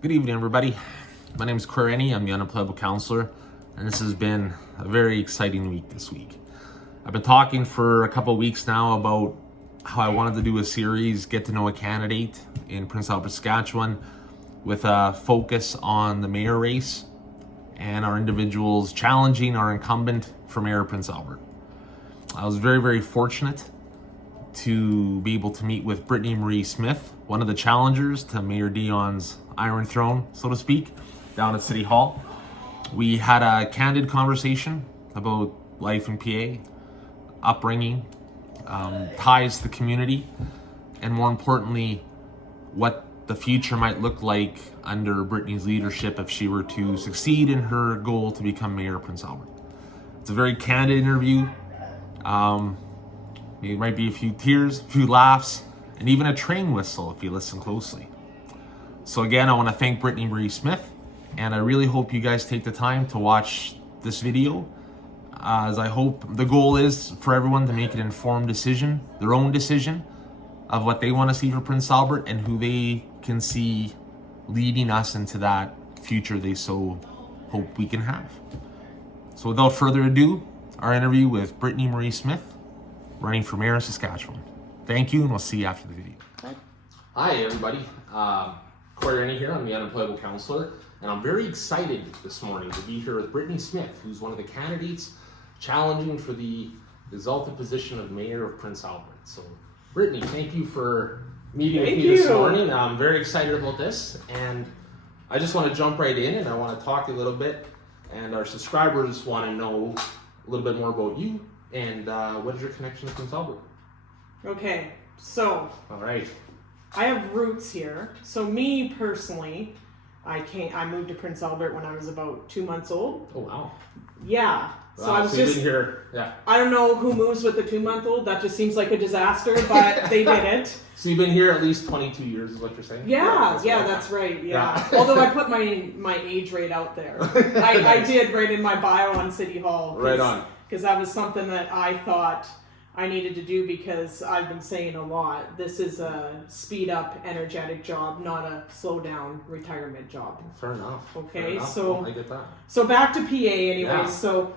Good evening, everybody. My name is Brittany. I'm the unemployable counselor, and this has been a very exciting week this week. I've been talking for a couple of weeks now about how I wanted to do a series, get to know a candidate in Prince Albert, Saskatchewan, with a focus on the mayor race and our individuals challenging our incumbent for mayor of Prince Albert. I was very, very fortunate to be able to meet with Brittany Marie Smith, one of the challengers to Mayor Dion's Iron Throne, so to speak, down at City Hall. We had a candid conversation about life in PA, upbringing, ties to the community, and more importantly, what the future might look like under Brittany's leadership if she were to succeed in her goal to become Mayor of Prince Albert. It's a very candid interview. There might be a few tears, a few laughs, and even a train whistle if you listen closely. So again, I want to thank Brittany Marie Smith, and I really hope you guys take the time to watch this video, as I hope the goal is for everyone to make an informed decision, their own decision, of what they want to see for Prince Albert and who they can see leading us into that future they so hope we can have. So without further ado, our interview with Brittany Marie Smith, running for mayor of Saskatchewan. Thank you, and we'll see you after the video. Hi, everybody. Corey Rennie here. I'm the unemployable counselor, and I'm very excited this morning to be here with Brittany Smith, who's one of the candidates challenging for the exalted position of mayor of Prince Albert. So, Brittany, thank you for meeting with me this morning. I'm very excited about this, and I just want to jump right in, and I want to talk a little bit, and our subscribers want to know a little bit more about you. And what is your connection to Prince Albert? Okay, so all right, I have roots here. So me personally, I moved to Prince Albert when I was about 2 months old. Oh wow. Yeah. So wow, I was so just you didn't hear, yeah. I don't know who moves with a 2-month-old. That just seems like a disaster, but they did it. So you've been here at least 22 years, is what you're saying? Yeah, that's right. Yeah. Although I put my age rate out there. I did right in my bio on City Hall. Right on. Because that was something that I thought I needed to do, because I've been saying a lot, this is a speed up, energetic job, not a slow down retirement job. Fair enough. Okay, Fair enough. so I get that. So back to PA anyways. Yeah. So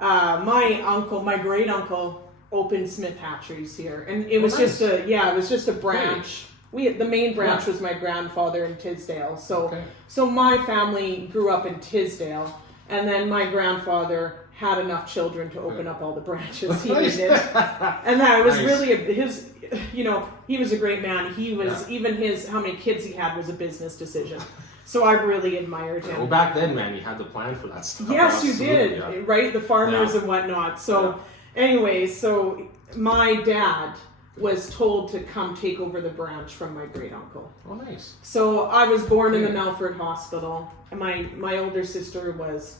my great uncle opened Smith Hatcheries here, and it was nice. it was just a branch. The main branch was my grandfather in Tisdale. So my family grew up in Tisdale, and then my grandfather had enough children to open up all the branches he needed. And that was really he was a great man. He was, even how many kids he had was a business decision. So I really admired him. Well, back then, man, you had to plan for that stuff. Yes, you did, right? The farmers and whatnot. So anyways, so my dad was told to come take over the branch from my great uncle. Oh, nice. So I was born in the Melfort Hospital, and my older sister was,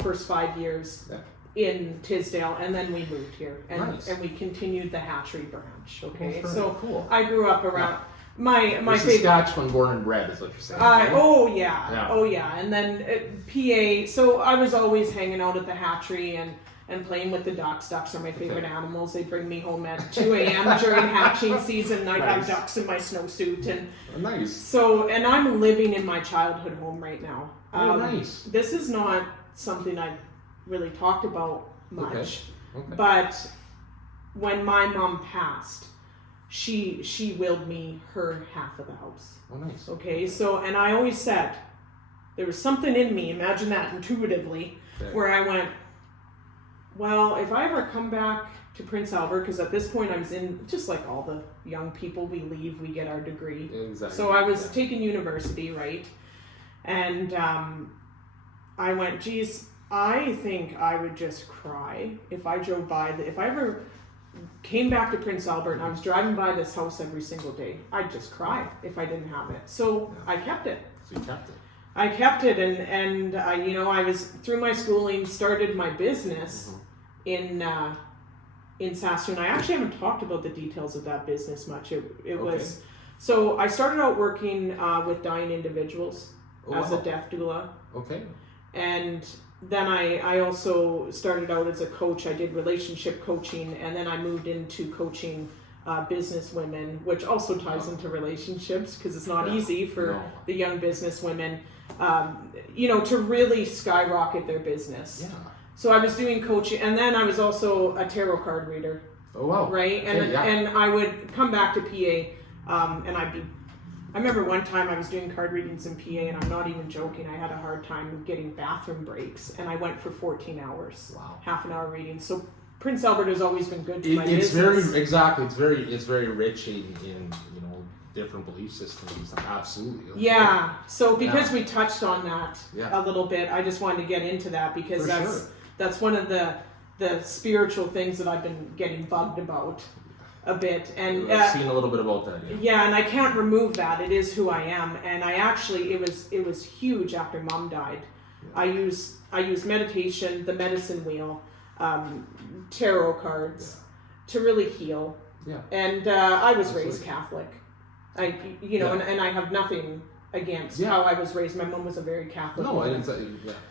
first 5 years in Tisdale, and then we moved here, and we continued the hatchery branch. Okay, so cool. I grew up around my favorite. Saskatchewan born and bred is what you're saying. Oh yeah, and then PA. So I was always hanging out at the hatchery and playing with the ducks. Ducks are my favorite animals. They bring me home at 2 a.m. during hatching season. I'd have ducks in my snowsuit, and nice. So, and I'm living in my childhood home right now. Nice. This is not something I really talked about much, Okay. but when my mom passed, she willed me her half of the house. Oh, nice. Okay, so, and I always said, there was something in me, imagine that intuitively, where I went, well, if I ever come back to Prince Albert, because at this point I was in, just like all the young people, we leave, we get our degree. Exactly. So I was taking university, right? And I went, geez, I think I would just cry if I drove by, if I ever came back to Prince Albert and I was driving by this house every single day, I'd just cry if I didn't have it. So I kept it. So you kept it. I kept it, and I was, through my schooling, started my business in Saskatoon. I actually haven't talked about the details of that business much. It was, so I started out working with dying individuals as a death doula. Okay. And then I also started out as a coach. I did relationship coaching, and then I moved into coaching business women, which also ties into relationships because it's not easy for the young business women, to really skyrocket their business. Yeah. So I was doing coaching, and then I was also a tarot card reader. Oh wow! Right, and I would come back to PA, and I remember one time I was doing card readings in PA, and I'm not even joking. I had a hard time getting bathroom breaks, and I went for 14 hours. Wow. Half an hour reading. So Prince Albert has always been good to my business. It's very rich in different belief systems. Absolutely. Yeah. So because we touched on that a little bit, I just wanted to get into that because that's one of the spiritual things that I've been getting bugged about a bit, and I've seen a little bit about that. Yeah, and I can't remove that. It is who I am, and I actually it was huge after Mom died. Yeah. I use meditation, the medicine wheel, tarot cards to really heal. Yeah, and I was raised Catholic. And I have nothing against how I was raised. My mom was a very Catholic woman.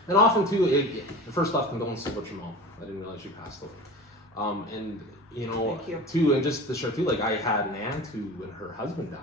And often too, first off, condolences about your mom. I didn't realize she passed away. And too, and just to show too, like I had an aunt who, when her husband died,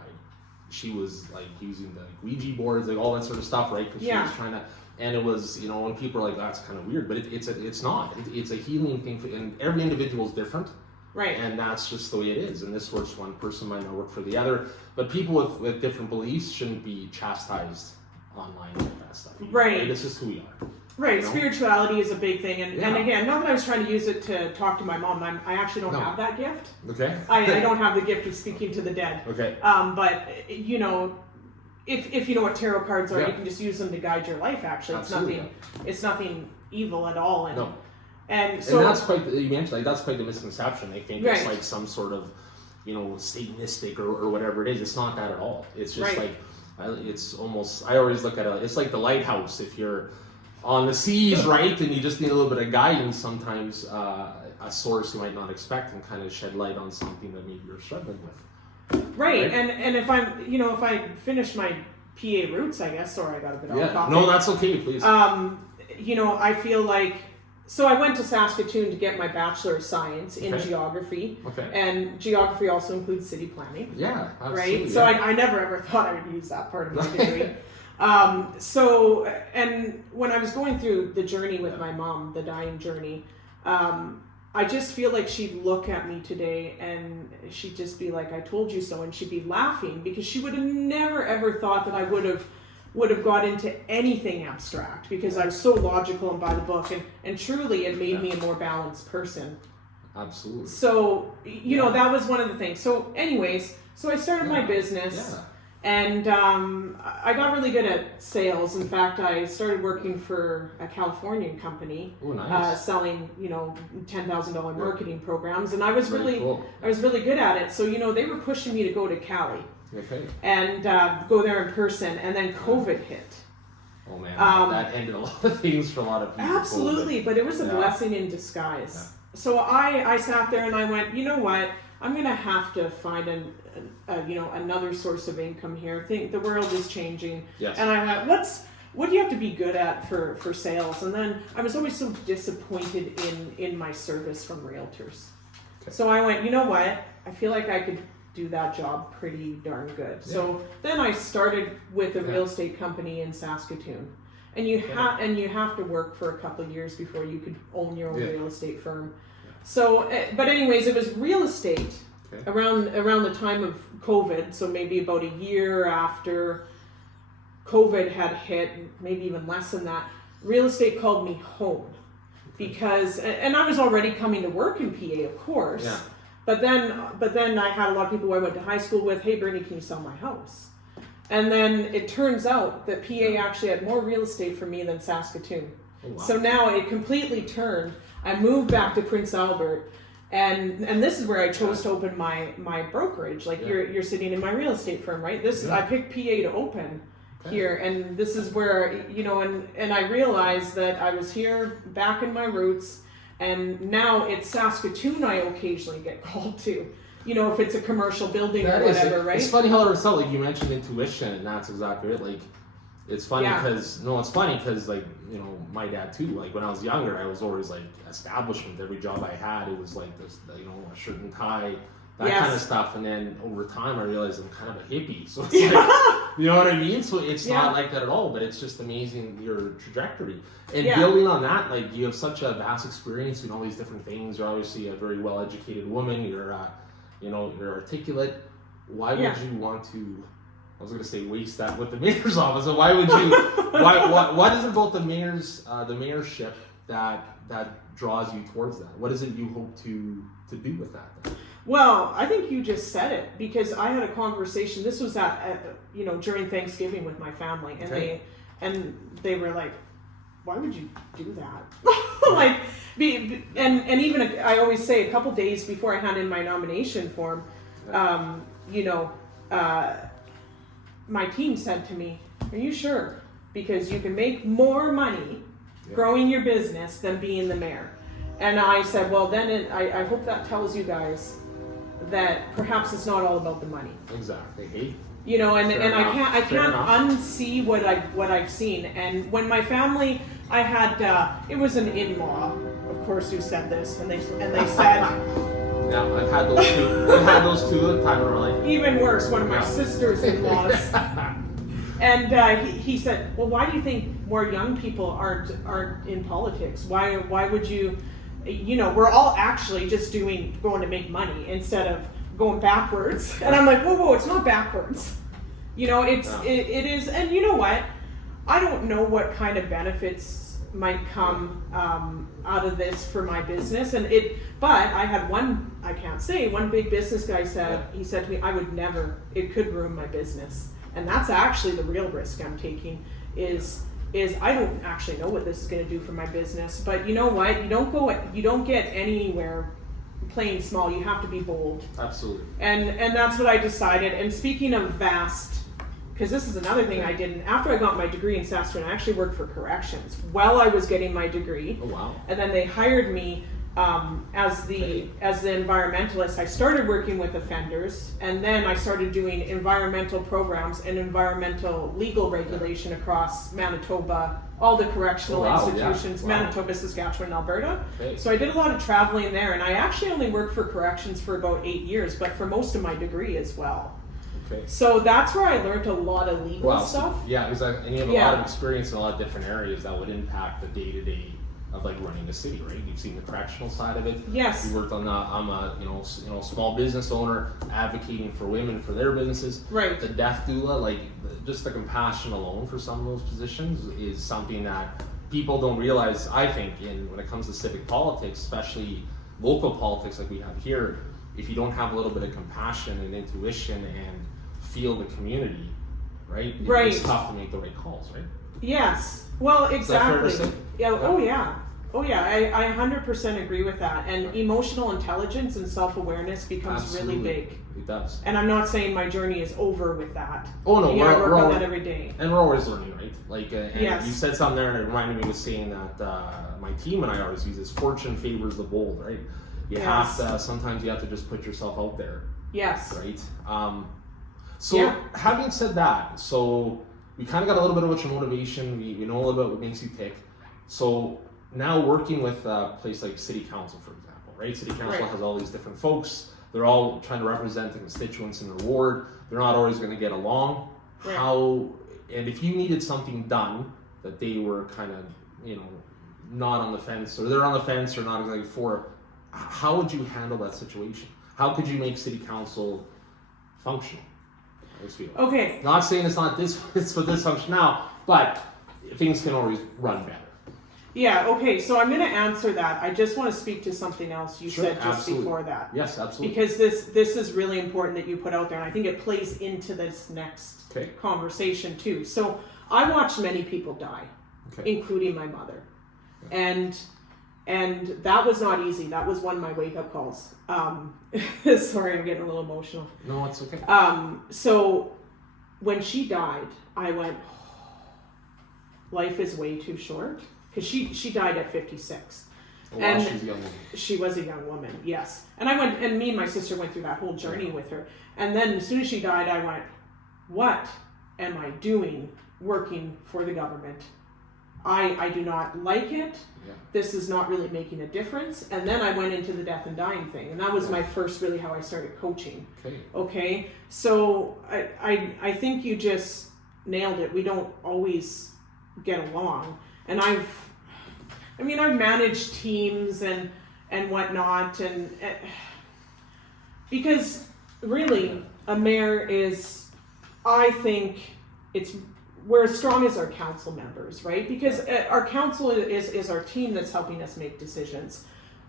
she was like using the Ouija boards, like all that sort of stuff, right? Because she was trying to, and it was, when people are like, that's kind of weird, but it's not. It's a healing thing, and every individual is different. Right. And that's just the way it is. And this works for one person, might not work for the other. But people with different beliefs shouldn't be chastised online with that stuff. Right. It's just who we are. Right. Spirituality is a big thing. And again, not that I was trying to use it to talk to my mom. I actually don't have that gift. Okay. I don't have the gift of speaking to the dead. Okay. But, if you know what tarot cards are, you can just use them to guide your life, actually. It's nothing evil at all. And that's quite, you mentioned, like, that's quite the misconception. They think it's like some sort of, Satanistic or whatever it is. It's not that at all. It's just like, it's almost, I always look at it, it's like the lighthouse. If you're on the seas, right, and you just need a little bit of guidance, sometimes a source you might not expect can kind of shed light on something that maybe you're struggling with. Right? And if I'm, if I finish my PA roots, I guess, sorry, I got a bit off topic. No, that's okay, please. I feel like, so I went to Saskatoon to get my Bachelor of Science in Geography. Okay. And geography also includes city planning. Yeah, absolutely. Right? So I never ever thought I would use that part of my degree. And when I was going through the journey with my mom, the dying journey, I just feel like she'd look at me today and she'd just be like, I told you so. And she'd be laughing because she would have never ever thought that I would have got into anything abstract because I was so logical and by the book, and truly it made me a more balanced person. Absolutely. So, that was one of the things. So anyways, I started my business and I got really good at sales. In fact, I started working for a Californian company. Ooh, nice. Selling, $10,000 marketing programs, and I was really good at it. So, they were pushing me to go to Cali. Okay. And go there in person, and then COVID hit. Oh man, that ended a lot of things for a lot of people. Absolutely, but it was a blessing in disguise. Yeah. So I sat there and I went, you know what? I'm gonna have to find another source of income here. I think the world is changing. Yes. And I went, what do you have to be good at for sales? And then I was always so disappointed in my service from realtors. Okay. So I went, you know what? I feel like I could do that job pretty darn good. Yeah. So then I started with a real estate company in Saskatoon, and you have to work for a couple of years before you could own your own real estate firm. Yeah. So, but anyways, it was real estate around the time of COVID. So maybe about a year after COVID had hit, maybe even less than that. Real estate called me home because, and I was already coming to work in PA, of course. Yeah. But then I had a lot of people who I went to high school with, hey, Brittany, can you sell my house? And then it turns out that PA actually had more real estate for me than Saskatoon. Oh, wow. So now it completely turned. I moved back to Prince Albert, and this is where I chose to open my brokerage. Like you're sitting in my real estate firm, right? I picked PA to open here, and this is where, and I realized that I was here back in my roots. And now it's Saskatoon I occasionally get called to, if it's a commercial building or whatever, right? It's funny how it felt, like you mentioned intuition, and that's exactly it. Like, it's funny because, like, my dad too, like when I was younger, I was always like establishment. Every job I had, it was like this, a shirt and tie, that kind of stuff. And then over time, I realized I'm kind of a hippie. So it's like, you know what I mean? So it's not like that at all, but it's just amazing your trajectory. And building on that, like you have such a vast experience in all these different things. You're obviously a very well-educated woman. You're, you're articulate. Why would you want to? I was going to say waste that with the mayor's office. So why would you? What is it about the mayorship that draws you towards that? What is it you hope to do with that then? Well, I think you just said it, because I had a conversation. This was during Thanksgiving with my family, and they were like, "Why would you do that?" and even I always say a couple days before I hand in my nomination form, my team said to me, "Are you sure? Because you can make more money growing your business than being the mayor." And I said, well, then I hope that tells you guys that perhaps it's not all about the money. Exactly. And I can't unsee what I've seen. And when my family, I had it was an in-law, of course, who said this, and they said. Yeah, I've had those two. I've had those two at a time in our life. Even worse, one of my sister's in-laws. And he said, well, why do you think more young people aren't in politics? Why would you, we're all actually just going to make money instead of going backwards. And I'm like, whoa, it's not backwards. It is, and you know what? I don't know what kind of benefits might come out of this for my business, but I had one big business guy he said to me, I would never, it could ruin my business. And that's actually the real risk I'm taking is I don't actually know what this is going to do for my business. But you know what? You don't get anywhere playing small. You have to be bold. Absolutely. And that's what I decided. And speaking of vast, because this is another thing I did. After I got my degree in Saskatchewan, I actually worked for corrections while I was getting my degree. Oh wow! And then they hired me as the environmentalist. I started working with offenders, and then I started doing environmental programs and environmental legal regulation across Manitoba, all the correctional institutions, Manitoba, Saskatchewan, Alberta. Okay. So I did a lot of traveling there, and I actually only worked for corrections for about 8 years, but for most of my degree as well. Okay. So that's where I learned a lot of legal stuff. So, because and you have a lot of experience in a lot of different areas that would impact the day-to-day of like running a city, right? You've seen the correctional side of it. Yes. You worked on I'm a small business owner advocating for women for their businesses. Right. The death doula, just the compassion alone for some of those positions is something that people don't realize. I think when it comes to civic politics, especially local politics like we have here, if you don't have a little bit of compassion and intuition and feel the community, right? It's tough to make the right calls, right? Yes. Well, exactly. Is that fair to say? Yeah. Oh yeah. I 100% agree with that. And emotional intelligence and self-awareness becomes really big. It does. And I'm not saying my journey is over with that. Oh no, I work on that every day. And we're always learning, right? And you said something there, and it reminded me of saying that my team and I always use this: fortune favors the bold, right? You have to. Sometimes you have to just put yourself out there. Yes. Right. Having said that, so we kind of got a little bit about your motivation. We know a little bit what makes you tick. So now working with a place like City Council, for example, right? City Council has all these different folks. They're all trying to represent the constituents in their ward. They're not always going to get along. Right. And if you needed something done that they were kind of, not on the fence, or they're on the fence or not exactly for it, how would you handle that situation? How could you make City Council functional? Okay. Not saying it's for this function now, but things can always run better. Yeah, okay, so I'm going to answer that. I just want to speak to something else you said just before that. Yes, absolutely. Because this is really important that you put out there, and I think it plays into this next conversation too. So I watched many people die, including my mother. And that was not easy. That was one of my wake-up calls. Sorry, I'm getting a little emotional. No, it's okay. So when she died, I went, life is way too short. Because she died at 56. Oh, and she's a young woman. She was a young woman, yes. And me and my sister went through that whole journey with her. And then as soon as she died, I went, what am I doing working for the government? I do not like it. Yeah. This is not really making a difference. And then I went into the death and dying thing, and that was my first really how I started coaching. Okay. So I think you just nailed it. We don't always get along, and I've managed teams and whatnot, and because really a mayor is, I think we're as strong as our council members, right? Because our council is our team that's helping us make decisions,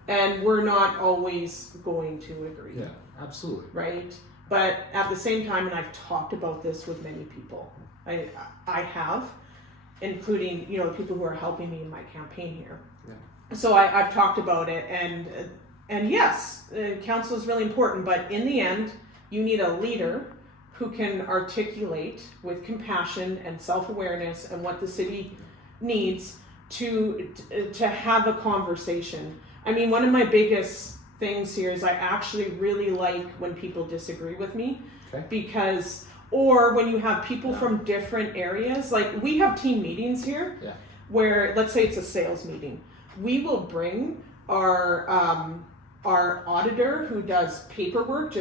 and we're not always going to agree. Yeah, absolutely. Right? But at the same time, and I've talked about this with many people, I have, including, you know, the people who are helping me in my campaign here. Yeah. So I've talked about it, and yes, council is really important, but in the end, you need a leader who can articulate with compassion and self-awareness and what the city needs to have a conversation. I mean, one of my biggest things here is I actually really like when people disagree with me, because, or when you have people from different areas, like we have team meetings here, where let's say it's a sales meeting, we will bring our auditor who does paperwork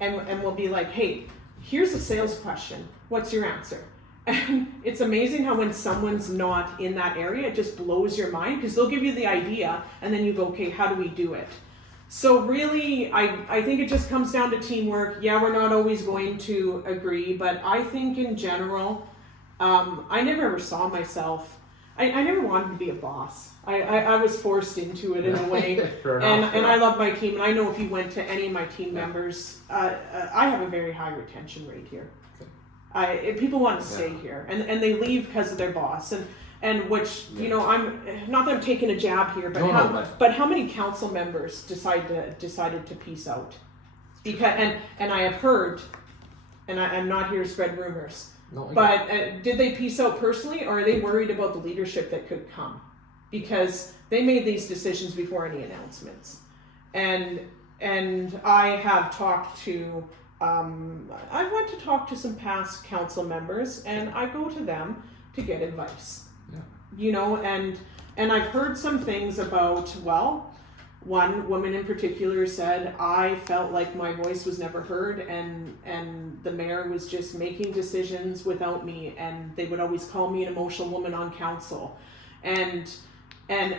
and we'll be like, hey, here's a sales question. What's your answer? And it's amazing how when someone's not in that area, it just blows your mind, because they'll give you the idea and then you go, okay, how do we do it? So really, I think it just comes down to teamwork. Yeah, we're not always going to agree, but I think in general, I never ever saw myself, I never wanted to be a boss. I was forced into it in a way, and I love my team. And I know if you went to any of my team members, I have a very high retention rate here. People want to stay here, and they leave because of their boss, and which you know, I'm not that I'm taking a jab here, but how many council members decided to peace out? Because and I have heard, and I'm not here to spread rumors. But did they peace out personally, or are they worried about the leadership that could come? Because they made these decisions before any announcements. And I have talked to, I went to talk to some past council members, and I go to them to get advice. Yeah. You know, and I've heard some things about, well, one woman in particular said, I felt like my voice was never heard, and the mayor was just making decisions without me, and they would always call me an emotional woman on council. And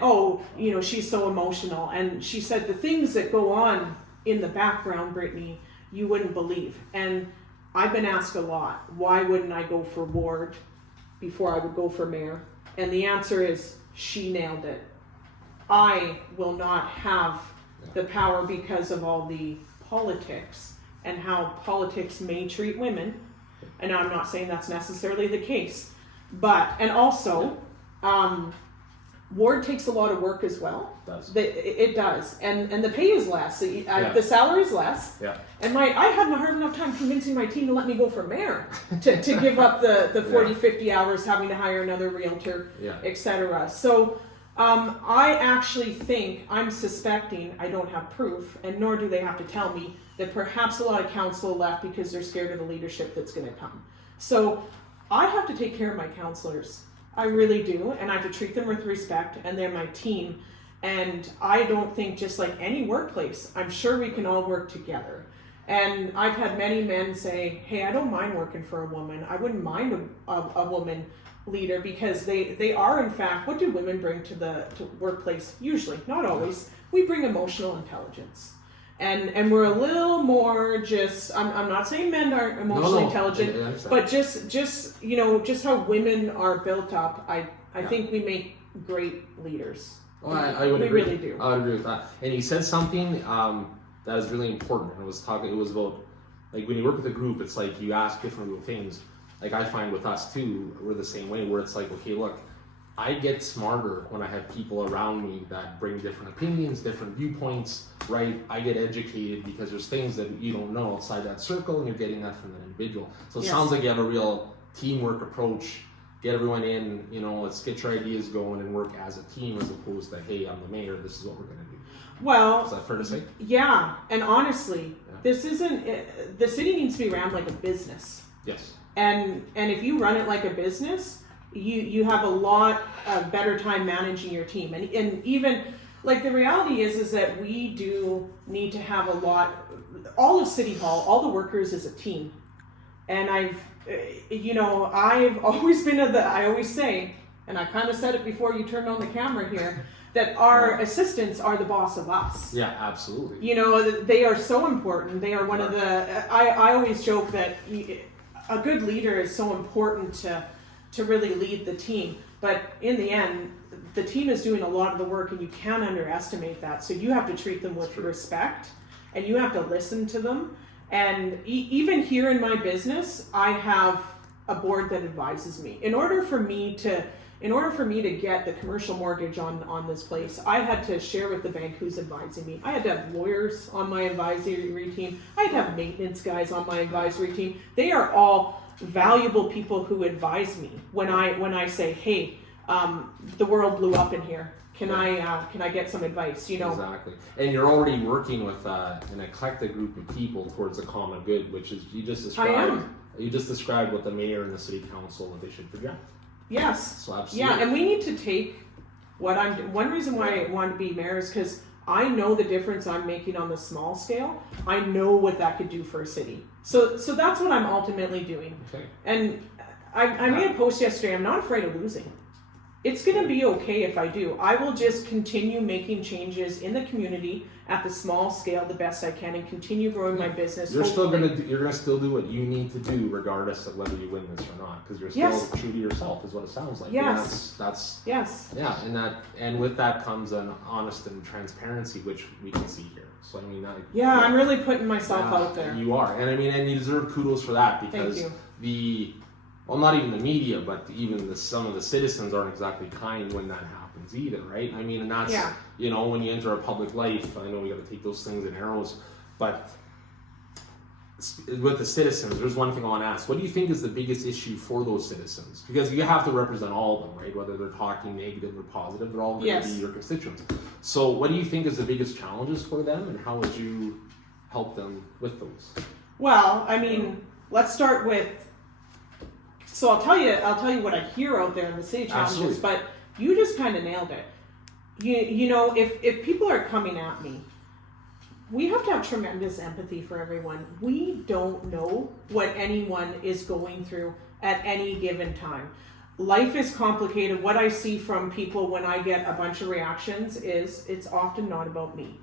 oh, you know, she's so emotional. And she said the things that go on in the background, Brittany, you wouldn't believe. And I've been asked a lot, why wouldn't I go for ward before I would go for mayor? And the answer is, she nailed it. I will not have the power because of all the politics and how politics may treat women. And I'm not saying that's necessarily the case, but, and also, ward takes a lot of work as well. It does, and the pay is less. The salary is less. Yeah. And I had a hard enough time convincing my team to let me go for mayor, to give up the 40, 50 hours, having to hire another realtor, etc. So I actually think, I'm suspecting, I don't have proof, and nor do they have to tell me, that perhaps a lot of council left because they're scared of the leadership that's going to come. So I have to take care of my councillors. I really do, and I have to treat them with respect, and they're my team. And I don't think, just like any workplace, I'm sure we can all work together. And I've had many men say, hey, I don't mind working for a woman. I wouldn't mind a woman leader, because they are, in fact, what do women bring to the workplace? Usually, not always. We bring emotional intelligence. And we're a little more just, I'm not saying men aren't emotionally intelligent, but just you know, just how women are built up, I think we make great leaders. Well, I would agree. We really do. I would agree with that. And he said something that is really important. It was about, like, when you work with a group, it's like you ask different little things. Like, I find with us too, we're the same way, where it's like, okay, look, I get smarter when I have people around me that bring different opinions, different viewpoints, right? I get educated because there's things that you don't know outside that circle, and you're getting that from an individual. So it sounds like you have a real teamwork approach. Get everyone in, you know, let's get your ideas going and work as a team, as opposed to, hey, I'm the mayor, this is what we're going to do. Well, is that fair to say? Yeah, and honestly, this isn't, the city needs to be ran like a business. Yes. And if you run it like a business, you have a lot better time managing your team. And even like the reality is that we do need to have all of City Hall, all the workers is a team. And I've always been I always say, and I kind of said it before you turned on the camera here, that our assistants are the boss of us. Yeah, absolutely. You know, they are so important. They are one of the, I always joke that a good leader is so important to really lead the team. But in the end, the team is doing a lot of the work, and you can't underestimate that. So you have to treat them with respect, and you have to listen to them. And even here in my business, I have a board that advises me. In order for me to get the commercial mortgage on this place, I had to share with the bank who's advising me. I had to have lawyers on my advisory team. I had to have maintenance guys on my advisory team. They are all valuable people who advise me when I say, hey, the world blew up in here. Can I get some advice? You know, exactly. And you're already working with an eclectic group of people towards a common good, which is you just described what the mayor and the city council that they should project. Yes. So absolutely. Yeah, and we need to take one reason why I wanted to be mayor is because I know the difference I'm making on the small scale. I know what that could do for a city. So that's what I'm ultimately doing. Okay. And I made a post yesterday. I'm not afraid of losing. It's going to be okay if I do. I will just continue making changes in the community at the small scale the best I can and continue growing my business. You're gonna still do what you need to do regardless of whether you win this or not, because you're still true to yourself, is what it sounds like. Yes. That's yes. Yeah, and with that comes an honest and transparency, which we can see here. So I mean, I'm really putting myself out there. You are, and I mean, and you deserve kudos for that, because not even the media, but even some of the citizens aren't exactly kind when that happens either, right? I mean, and that's, when you enter a public life, I know we got to take those things in arrows, but with the citizens, there's one thing I want to ask. What do you think is the biggest issue for those citizens? Because you have to represent all of them, right? Whether they're talking negative or positive, they're all going to be your constituents. So what do you think is the biggest challenges for them, and how would you help them with those? Well, I mean, let's start with, so I'll tell you what I hear out there in the city challenges, but you just kind of nailed it. You know, if people are coming at me, we have to have tremendous empathy for everyone. We don't know what anyone is going through at any given time. Life is complicated. What I see from people when I get a bunch of reactions is it's often not about me.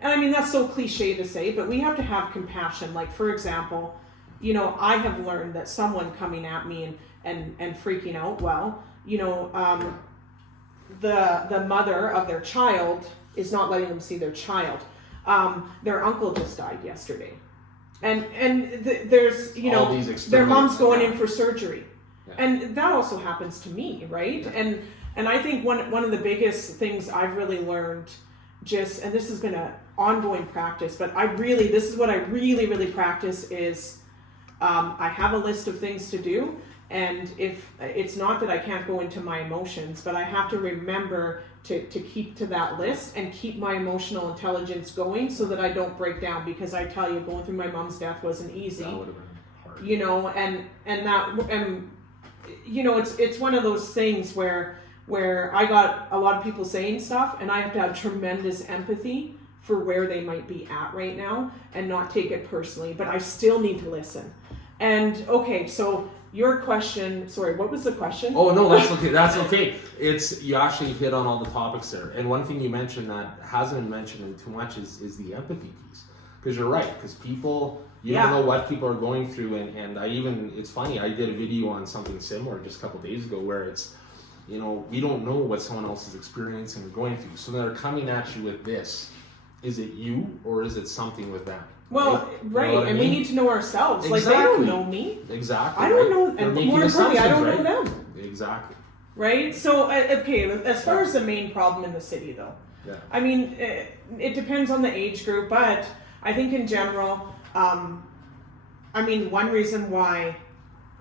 And I mean, that's so cliche to say, but we have to have compassion. Like, for example, you know, I have learned that someone coming at me and freaking out, the mother of their child is not letting them see their child. Their uncle just died yesterday. And there's, their mom's going in for surgery. Yeah. And that also happens to me, right? Yeah. And I think one of the biggest things I've really learned, and this has been an ongoing practice, but this is what I really practice is, I have a list of things to do, and if it's not that I can't go into my emotions, but I have to remember to keep to that list and keep my emotional intelligence going so that I don't break down, because I tell you, going through my mom's death wasn't easy. That would have been hard. It's one of those things where I got a lot of people saying stuff, and I have to have tremendous empathy for where they might be at right now and not take it personally, but I still need to listen. And okay, so your question, sorry, what was the question? Oh no, that's okay. It's, you actually hit on all the topics there. And one thing you mentioned that hasn't been mentioned too much is the empathy piece. Because you're right, because people, you don't know what people are going through, and it's funny, I did a video on something similar just a couple days ago where it's, we don't know what someone else is experiencing or going through. So they're coming at you with this. Is it you, or is it something with them? Well, right, and we need to know ourselves. Exactly. Like, they don't know me. Exactly. I don't know, and more importantly, I don't know them. Exactly. Right? So, okay, as far as the main problem in the city, though, I mean, it depends on the age group, but I think in general, one reason why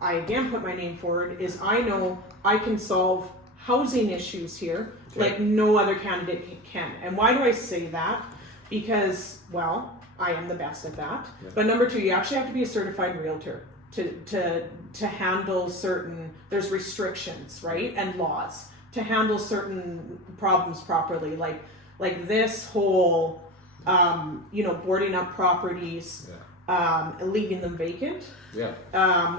I again put my name forward is I know I can solve housing issues here like no other candidate can. And why do I say that? Because, well, I am the best at that. Yeah. But number two, you actually have to be a certified realtor to handle certain, there's restrictions, right, and laws to handle certain problems properly, like this whole boarding up properties, leaving them vacant,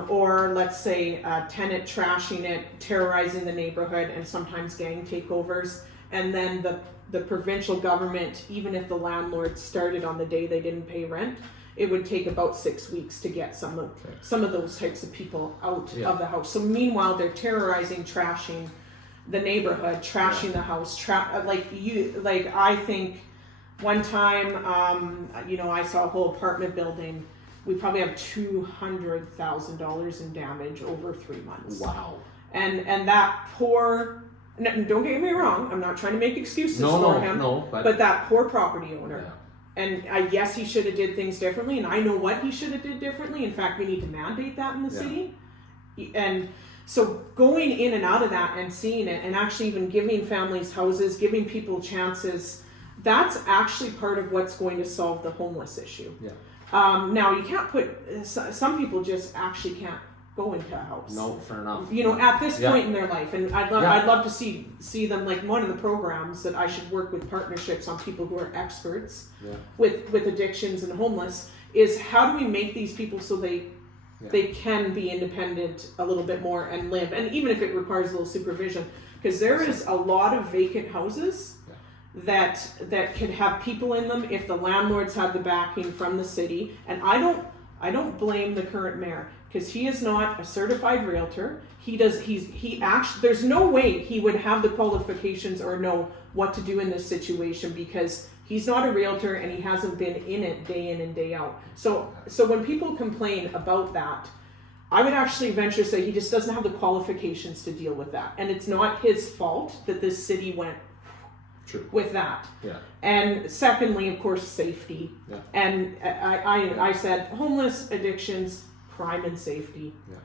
or let's say a tenant trashing it, terrorizing the neighborhood, and sometimes gang takeovers, and then the provincial government, even if the landlord started on the day they didn't pay rent, it would take about 6 weeks to get some of those types of people out of the house. So meanwhile, they're terrorizing, trashing the neighborhood, trashing the house. I think one time, I saw a whole apartment building. We probably have $200,000 in damage over 3 months. Wow. And that poor. Don't get me wrong. I'm not trying to make excuses for him. But that poor property owner. Yeah. And yes, he should have did things differently, and I know what he should have did differently. In fact, we need to mandate that in the city. And so going in and out of that and seeing it, and actually even giving families houses, giving people chances, that's actually part of what's going to solve the homeless issue. Yeah. Now you can't put some people just actually can't go into a house. No, fair enough. At this point in their life, and I'd love to see them, like one of the programs that I should work with partnerships on people who are experts with addictions and homeless is how do we make these people so they can be independent a little bit more and live, and even if it requires a little supervision, because there is a lot of vacant houses that could have people in them if the landlords have the backing from the city. And I don't blame the current mayor, because he is not a certified realtor. He actually, there's no way he would have the qualifications or know what to do in this situation, because he's not a realtor and he hasn't been in it day in and day out. So when people complain about that, I would actually venture to say he just doesn't have the qualifications to deal with that. And it's not his fault that this city went with that. Yeah. And secondly, of course, safety. Yeah. And I said homeless, addictions, crime and safety. Yeah.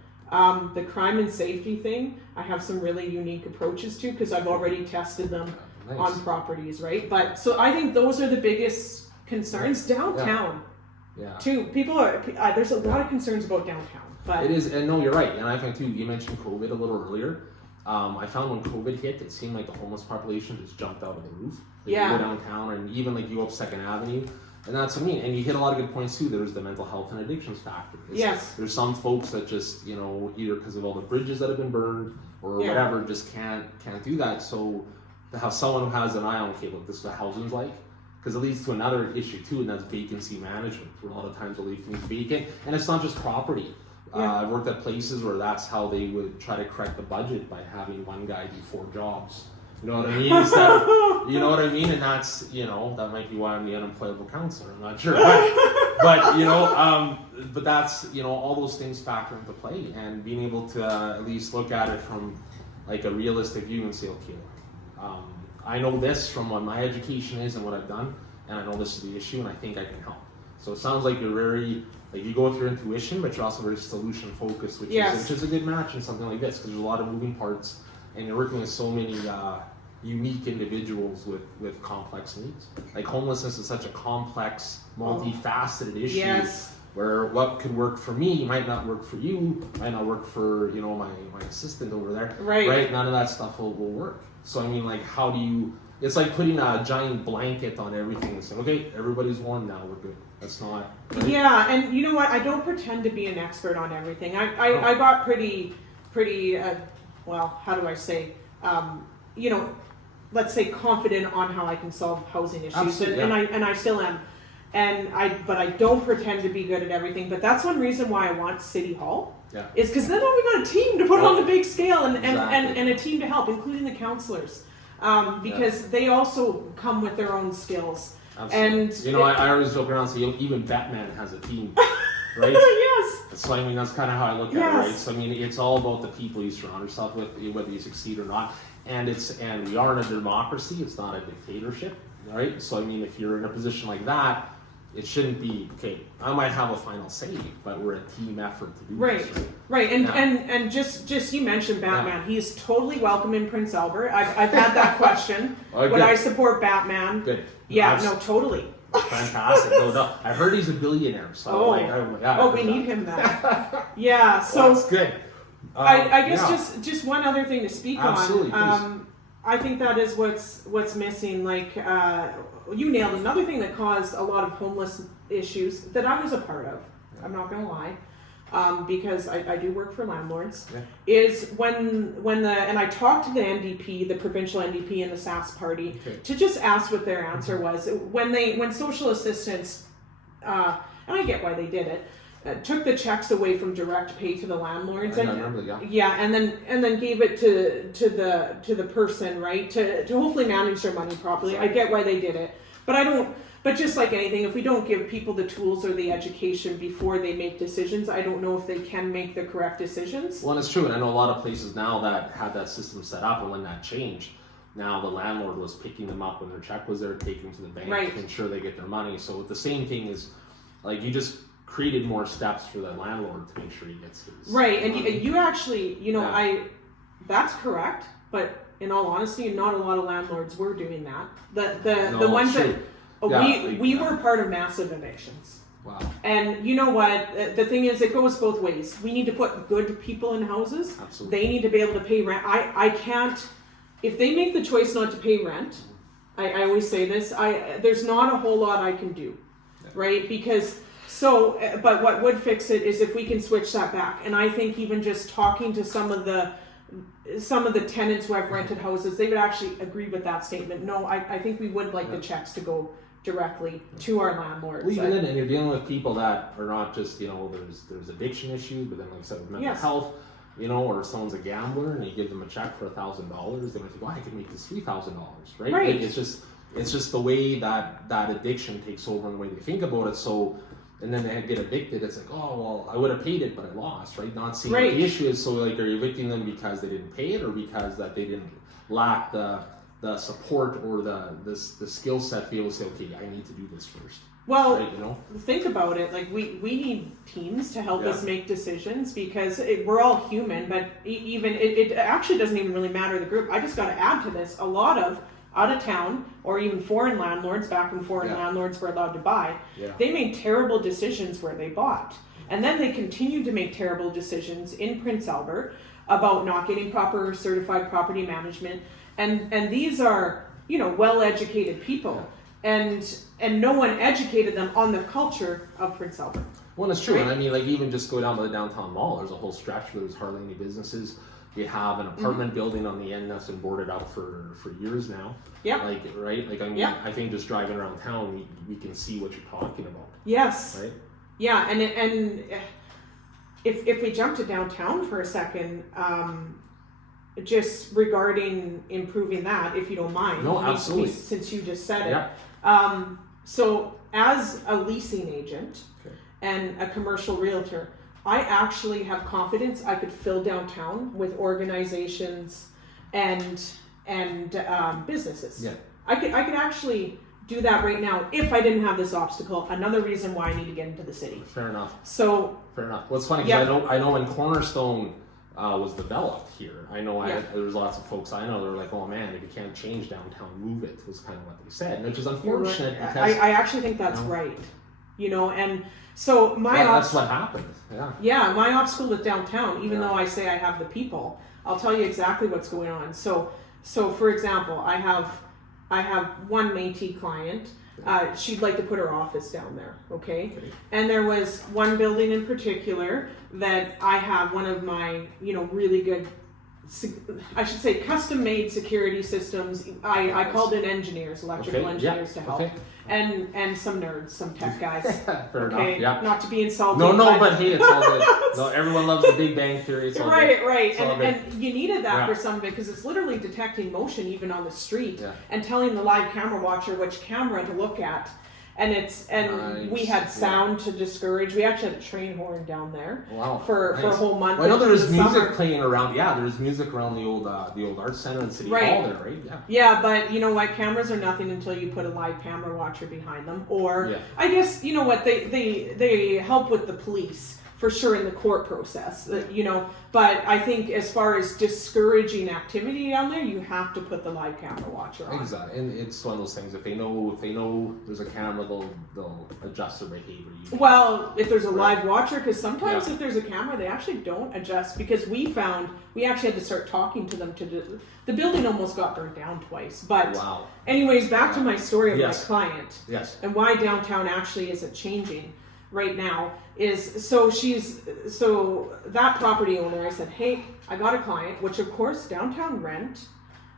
The crime and safety thing, I have some really unique approaches to, because I've already tested them on properties, right? But so I think those are the biggest concerns. Downtown, too. People are, there's a lot of concerns about downtown. But it is, and no, you're right. And I think too, you mentioned COVID a little earlier. I found when COVID hit, it seemed like the homeless population just jumped out of the roof. You go downtown, and even like you go up 2nd Avenue, and that's what I mean. And you hit a lot of good points too. There's the mental health and addictions factor. There's some folks that just, either because of all the bridges that have been burned or whatever, just can't do that. So to have someone who has an eye on, okay, look, this is what housing's like, because it leads to another issue too, and that's vacancy management. Where a lot of times they'll leave things vacant, and it's not just property. I've worked at places where that's how they would try to correct the budget, by having one guy do 4 jobs. You know what I mean? Instead of, you know what I mean? And that's, that might be why I'm the unemployable counselor. I'm not sure. But that's, all those things factor into play, and being able to at least look at it from like a realistic view and say, okay, I know this from what my education is and what I've done, and I know this is the issue, and I think I can help. So it sounds like you're very, like you go with your intuition, but you're also very solution focused, which is a good match in something like this, because there's a lot of moving parts, and you're working with so many unique individuals with complex needs. Like homelessness is such a complex, multifaceted issue, where what could work for me might not work for you, might not work for my assistant over there. Right? None of that stuff will work. So I mean, like, how do you? It's like putting a giant blanket on everything and saying, okay, everybody's warm now, we're good. That's not. Right? Yeah, and you know what? I don't pretend to be an expert on everything. I got pretty. Well, how do I say? Let's say confident on how I can solve housing issues, and I still am. But I don't pretend to be good at everything. But that's one reason why I want City Hall. Yeah. Is because then we got a team to put on the big scale, and a team to help, including the counselors, because they also come with their own skills. Absolutely. And I always joke around and say even Batman has a team, right? Yes. So I mean, that's kind of how I look at it, right? So I mean, it's all about the people you surround yourself with, whether you succeed or not. And we are in a democracy. It's not a dictatorship, right? So I mean, if you're in a position like that, it shouldn't be, okay, I might have a final say, but we're a team effort to do this. Right. And just you mentioned Batman. He's totally welcome in Prince Albert. I've had that question. Would I support Batman? Good. Yeah, no, totally. Fantastic. No. I heard he's a billionaire. So we need him then. Yeah. So that's good. I guess just one other thing to speak Absolutely, on. I think that is what's missing. Like you nailed another thing that caused a lot of homeless issues that I was a part of. I'm not going to lie. Because I do work for landlords, is when and I talked to the NDP, the provincial NDP and the SAS party, to just ask what their answer was. When social assistance, and I get why they did it, took the checks away from direct pay to the landlords, and then gave it to the person, right, to hopefully manage their money properly. I get why they did it, but I don't. But just like anything, if we don't give people the tools or the education before they make decisions, I don't know if they can make the correct decisions. Well, it's true, and I know a lot of places now that had that system set up, and when that changed, now the landlord was picking them up when their check was there, taking them to the bank to ensure they get their money. So the same thing is, like, you just created more steps for the landlord to make sure he gets his right, money. And you actually, that's correct, but in all honesty, not a lot of landlords were doing that. The ones that... we were part of massive evictions. Wow. And you know what? The thing is, it goes both ways. We need to put good people in houses. Absolutely. They need to be able to pay rent. I can't, if they make the choice not to pay rent, I always say this, there's not a whole lot I can do, right? Because, but what would fix it is if we can switch that back. And I think even just talking to some of the tenants who have rented houses, they would actually agree with that statement. No, I think we would like the checks to go directly to our landlords. Well, even then, and you're dealing with people that are not just, there's addiction issues, but then, like I said, with mental health, or someone's a gambler and you give them a check for $1,000, they might think, I can make this $3,000, right? Like, it's just the way that addiction takes over and the way they think about it. So, and then they get evicted. It's like, I would have paid it, but I lost, right? Not seeing what the issue is. So, like, are you evicting them because they didn't pay it, or because that they didn't lack the support or the skill set to be able to say, okay, I need to do this first. Well, right, think about it. Like we need teams to help us make decisions, because we're all human. But even it actually doesn't even really matter the group. I just got to add to this. A lot of out of town or even foreign landlords, back when foreign landlords were allowed to buy, they made terrible decisions where they bought, and then they continued to make terrible decisions in Prince Albert about not getting proper certified property management. And these are, well-educated people, and no one educated them on the culture of Prince Albert. Well, it's true, and I mean, like, even just go down to the downtown mall. There's a whole stretch where there's hardly any businesses. You have an apartment building on the end that's been boarded out for years now. Yeah. Like, right? Like, I mean, I think just driving around town, we can see what you're talking about. Yes. Right. Yeah, and if we jump to downtown for a second. Just regarding improving that, if you don't mind. No, absolutely. Since you just said it. So as a leasing agent and a commercial realtor, I actually have confidence I could fill downtown with organizations and businesses. Yeah. I could actually do that right now if I didn't have this obstacle. Another reason why I need to get into the city. Fair enough. Fair enough. Well, it's funny because I know when Cornerstone was developed here, I know there's lots of folks I know that are like, oh man, if you can't change downtown, move it, was kind of what they said, which is unfortunate. Right. Because I actually think that's right. And so that's what happened. My obstacle with downtown, even though I say I have the people, I'll tell you exactly what's going on. So for example, I have one Métis client. She'd like to put her office down there, okay? And there was one building in particular that I have one of my, really good, I should say, custom-made security systems. I called in engineers, electrical engineers to help. And some nerds, some tech guys. Fair enough, yeah. Not to be insulting. No, but hey, it's all good. No, everyone loves the Big Bang Theory. It's all good. Right. And you needed that for some of it, because it's literally detecting motion even on the street and telling the live camera watcher which camera to look at. And we had sound to discourage. We actually had a train horn down there for a whole month. Well, I know there was music playing around. Yeah, there was music around the old Arts Center and City Hall there, right? Yeah, but you know what? Cameras are nothing until you put a live camera watcher behind them. Or I guess you know what? They help with the police for sure in the court process, you know. But I think as far as discouraging activity down there, you have to put the live camera watcher on. Exactly, and it's one of those things. If they know there's a camera, they'll adjust their behavior. Well, if there's a live watcher, because sometimes if there's a camera, they actually don't adjust. Because we actually had to start talking to them the building almost got burned down twice. But anyways, back to my story of my client. Yes. And why downtown actually isn't changing right now is so that property owner, I said, hey, I got a client, which of course downtown rent,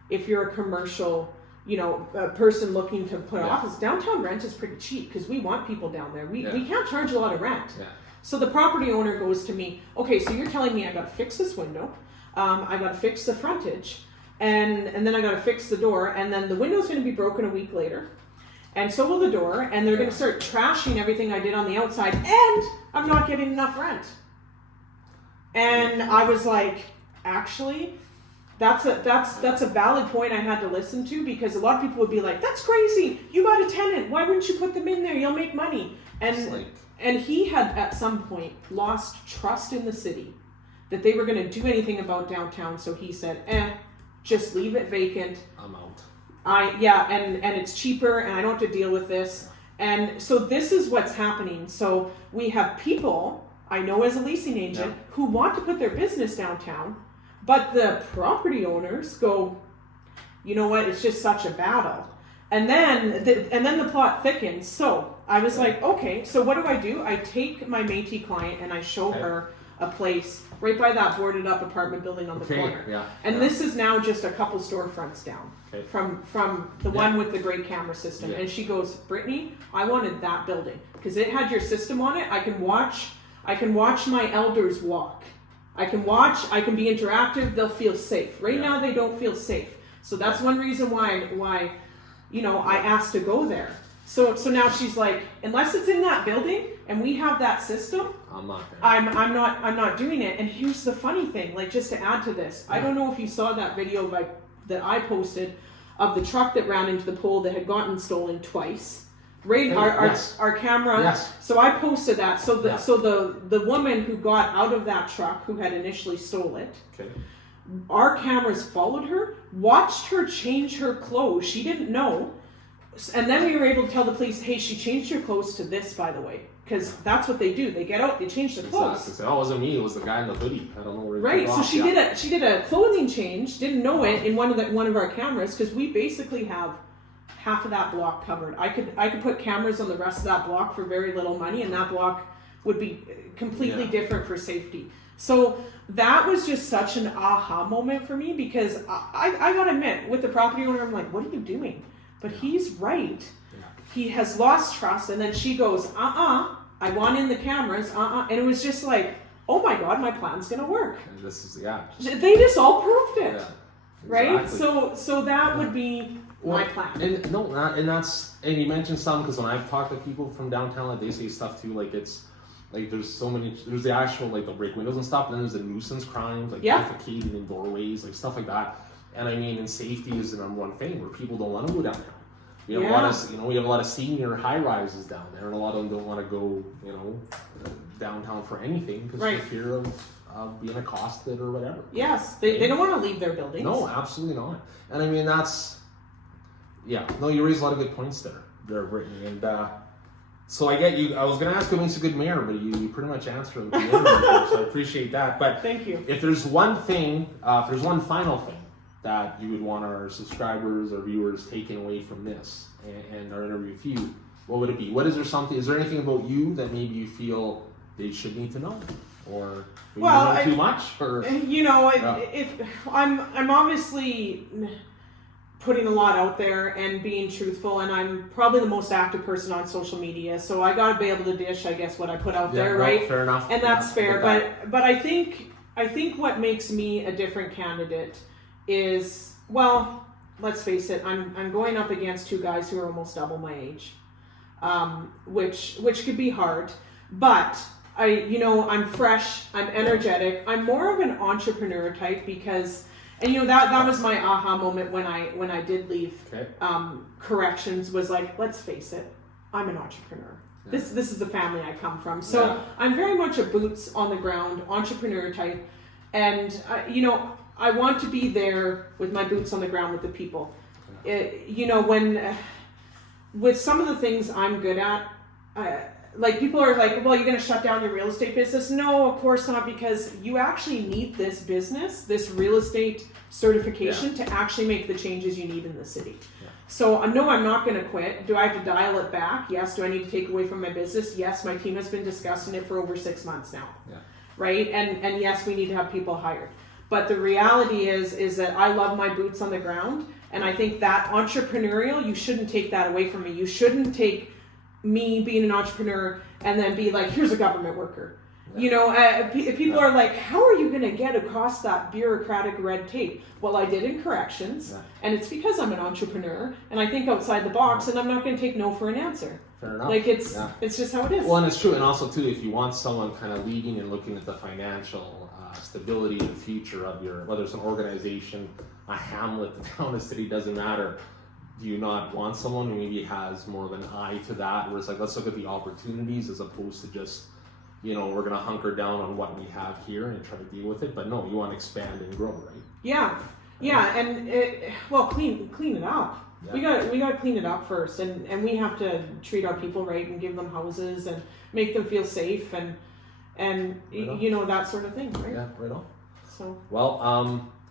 if you're a commercial, you know, a person looking to put an office, downtown rent is pretty cheap because we want people down there. We can't charge a lot of rent. Yeah. So the property owner goes to me, okay, so you're telling me I got to fix this window, I got to fix the frontage, and then I got to fix the door, and then the window's going to be broken a week later. And so will the door, and they're going to start trashing everything I did on the outside, and I'm not getting enough rent. And I was like, actually, that's a valid point I had to listen to, because a lot of people would be like, that's crazy. You got a tenant. Why wouldn't you put them in there? You'll make money. And he had at some point lost trust in the city that they were going to do anything about downtown. So he said, just leave it vacant. I'm out. And it's cheaper and I don't have to deal with this. And so this is what's happening. So we have people, I know as a leasing agent, who want to put their business downtown, but the property owners go, you know what, it's just such a battle. And then the plot thickens. So I was like, okay, so what do? I take my Métis client and I show her a place right by that boarded up apartment building on the corner. Yeah. And this is now just a couple storefronts down from the one with the great camera system. And she goes, Brittany, I wanted that building because it had your system on it. I can watch my elders walk. I can be interactive. They'll feel safe. Right now they don't feel safe. So that's one reason why, you know, I asked to go there. So now she's like, unless it's in that building and we have that system, I'm not doing it. And here's the funny thing, like just to add to this, I don't know if you saw that video that I posted of the truck that ran into the pole that had gotten stolen twice. Right, our camera. Yes. So I posted that. So the woman who got out of that truck who had initially stole it. Okay. Our cameras followed her, watched her change her clothes. She didn't know. And then we were able to tell the police, hey, she changed her clothes to this, by the way. Because that's what they do. They get out, they change their clothes. Exactly. Oh, it wasn't me, it was the guy in the hoodie. I don't know where he Right, so she did a clothing change, didn't know it in one of our cameras, because we basically have half of that block covered. I could put cameras on the rest of that block for very little money, and that block would be completely different for safety. So that was just such an aha moment for me, because I gotta admit, with the property owner, I'm like, what are you doing? But he's right. Yeah. He has lost trust, and then she goes, I want in the cameras, and it was just like, oh my God, my plan's gonna work. And this is They just all proved it, right? Exactly. So that would be my plan. And you mentioned some, because when I've talked to people from downtown, like they say stuff too, like it's like there's the actual, like they'll break windows and stuff, and then there's the nuisance crimes, like defecating in doorways, like stuff like that. And I mean, and safety is the number one thing where people don't want to go downtown. We have a lot of senior high rises down there, and a lot of them don't want to go, downtown for anything because of the fear of being accosted or whatever. Yes, they don't want to leave their buildings. No, absolutely not. And I mean, you raise a lot of good points there, Brittany. And so I get you. I was going to ask who makes a good mayor, but you pretty much answered the interview, so I appreciate that. But thank you. If there's one thing, if there's one final thing that you would want our subscribers or viewers taking away from this and our interview with you, what would it be? Is there anything about you that maybe you feel they should need to know? Or know too much? Or if I'm obviously putting a lot out there and being truthful, and I'm probably the most active person on social media, so I gotta be able to dish, I guess, what I put out there, right? Fair enough. And that's fair. But I think what makes me a different candidate is, well, let's face it, I'm going up against two guys who are almost double my age, which could be hard, but I'm fresh, I'm energetic, I'm more of an entrepreneur type, because, and that was my aha moment when I did leave corrections, was like, let's face it, I'm an entrepreneur. This is the family I come from. So Yeah. I'm very much a boots on the ground entrepreneur type, and I want to be there with my boots on the ground with the people. When with some of the things I'm good at, like people are like, well, you're going to shut down your real estate business? No, of course not, because you actually need this business, this real estate certification to actually make the changes you need in the city. Yeah. So no, I'm not going to quit. Do I have to dial it back? Yes. Do I need to take away from my business? Yes. My team has been discussing it for over 6 months now. Yeah. Right? And yes, we need to have people hired. But the reality is that I love my boots on the ground, and I think that entrepreneurial, you shouldn't take that away from me. You shouldn't take me being an entrepreneur and then be like, here's a government worker. Yeah. People are like, how are you going to get across that bureaucratic red tape? Well, I did in corrections, and it's because I'm an entrepreneur and I think outside the box, and I'm not going to take no for an answer. Fair enough. Like it's just how it is. Well, and it's true, and also too, if you want someone kind of leading and looking at the financial stability and future of whether it's an organization, a hamlet, a town, a city, doesn't matter. Do you not want someone who maybe has more of an eye to that, where it's like, let's look at the opportunities as opposed to just, we're going to hunker down on what we have here and try to deal with it. But no, you want to expand and grow, right? Yeah, and clean it up. Yeah. We got to clean it up first, and we have to treat our people right and give them houses and make them feel safe and right that sort of thing, right? Yeah, right on. So well,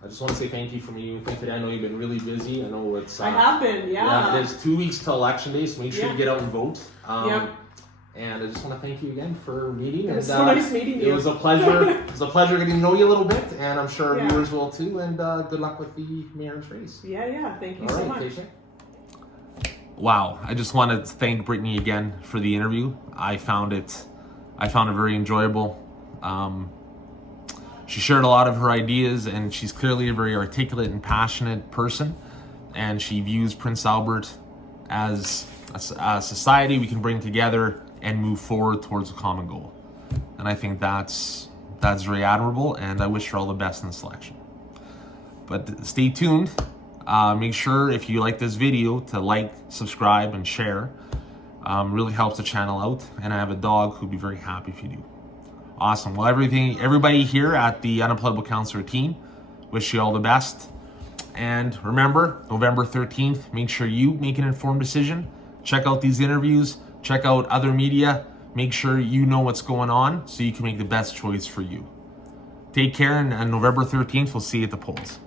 I just want to say thank you for meeting with me today. I know you've been really busy. I know it's. I have been, yeah. There's 2 weeks till election day, so make sure you get out and vote. Yeah. And I just want to thank you again for meeting. It was so nice meeting you. It was a pleasure. It was a pleasure getting to know you a little bit, and I'm sure our viewers will too. And good luck with the mayor's race. Yeah. Thank you so much. Keisha? Wow, I just want to thank Brittany again for the interview. I found it very enjoyable. She shared a lot of her ideas, and she's clearly a very articulate and passionate person. And she views Prince Albert as a society we can bring together and move forward towards a common goal. And I think that's very admirable, and I wish her all the best in the selection. But stay tuned. Make sure, if you like this video, to like, subscribe, and share. Really helps the channel out, and I have a dog who'd be very happy if you do. Awesome. Well, everybody here at the Unemployable Counselor team, wish you all the best. And remember, November 13th, make sure you make an informed decision. Check out these interviews. Check out other media. Make sure you know what's going on so you can make the best choice for you. Take care, and on November 13th, we'll see you at the polls.